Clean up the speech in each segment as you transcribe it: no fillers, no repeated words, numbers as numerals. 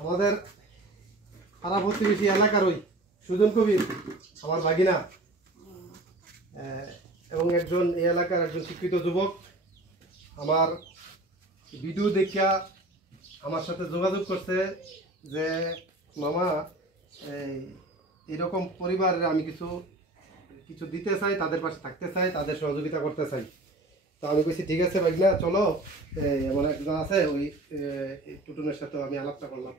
আমাদের পাড়া প্রতিবেশী এলাকার ওই সুজন কবির আমার ভাগিনা এবং একজন এই এলাকার একজন শিক্ষিত যুবক আমার ভিডিও দেখিয়া আমার সাথে যোগাযোগ করছে যে মামা এরকম পরিবারে আমি কিছু কিছু দিতে চাই, তাদের পাশে থাকতে চাই, তাদের সহযোগিতা করতে চাই। তো আমি বলছি ঠিক আছে ভাগিনা চলো, এমন একজন আছে ওই টুটুনের সাথে আমি আলাপটা করলাম।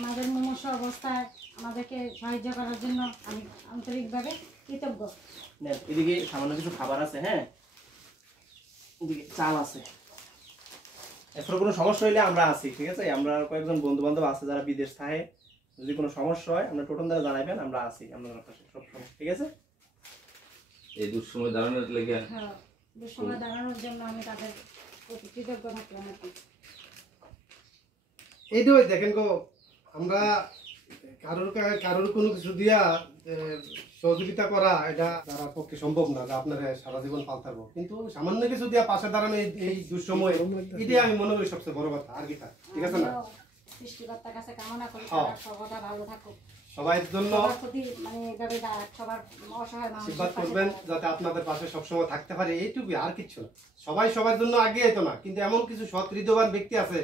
আমাদের মুমূর্ষ অবস্থায় আমাদেরকে সাহায্য করার জন্য আমি আন্তরিকভাবে কৃতজ্ঞ। এদিকে সামান্য কিছু খাবার আছে, হ্যাঁ, এদিকে চাল আছে। এরপর কোনো সমস্যা হইলে আমরা আছি, ঠিক আছে? আমরা কয়েকজন বন্ধু বান্ধব আছে যারা বিদেশ থাকে, যদি কোনো সমস্যা হয় আমরা টোটন দ্বারা জানাবেন, আমরা আছি আপনাদের পাশে সবসময়, ঠিক আছে? এই দুঃসময় দাঁড়ানোর লেগে দুঃসময় দাঁড়ানোর জন্য আমি তাদের প্রতি কৃতজ্ঞ থাকলাম। এই তো দেখেন গো, আমরা কারোর কোনো কিছু দিয়া সহযোগিতা করা এটা তার পক্ষে সম্ভব না, আপনারা সারা জীবন পালতে পারবো, কিন্তু সামান্য কিছু দিয়া পাশে দাঁড়ানো এই দুঃসময়, এটাই আমি মনে করি সবচেয়ে বড় কথা। আর কি ঠিক আছে না? সৃষ্টিকর্তার কাছে কামনা করি তারা সর্বদা ভালো থাকুক, সবার জন্য মানে এভাবে সবার অসহায় আশীর্বাদ করবেন যাতে আপনাদের পাশে সবসময় থাকতে পারে, এইটুকুই, আর কিছু না। সবাই সবার জন্য আগে যেত না, কিন্তু এমন কিছু সৎ হৃদয়বান ব্যক্তি আছে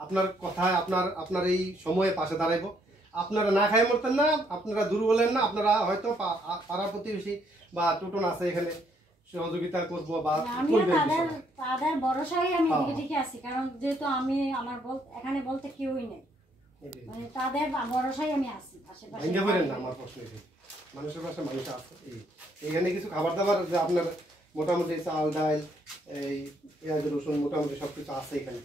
আপনার কথায় আপনার এই সময়ে পাশে দাঁড়াইবো। আপনারা না খাই মরতেন না, আপনারা দূর বলেন না, আপনারা হয়তো পাড়া প্রতিবেশী বা টুটন আছে এখানে সহযোগিতা করবো বা তাদের ভরসায় আমি এদিকে ঠিক আছি, কারণ যেহেতু আমি আমার এখানে বলতে কেউই নেই, মানে তাদের ভরসায় আমি আছি। আশেপাশে না আমার প্রশ্ন, মানুষের পাশে মানুষ আছে। এখানে কিছু খাবার দাবার যে আপনার মোটামুটি চাল ডাল এই পেঁয়াজ রসুন মোটামুটি সবকিছু আছে এখানে।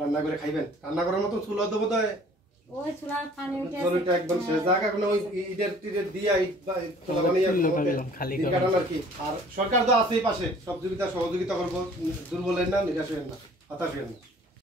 রান্না করে খাইবেন, রান্না করার মতো চুলা দেবো তো ওই চুলার পানি উঠে একদম শেষ জায়গা কোনো ওই ইটের দিয়ে চুলা বানিয়ে কাটান আর কি। আর সরকার তো আছেই পাশে, সহযোগিতা করবো, দুর্বলেন না, নিরাশ হইেন না, হতাশ হইেন না।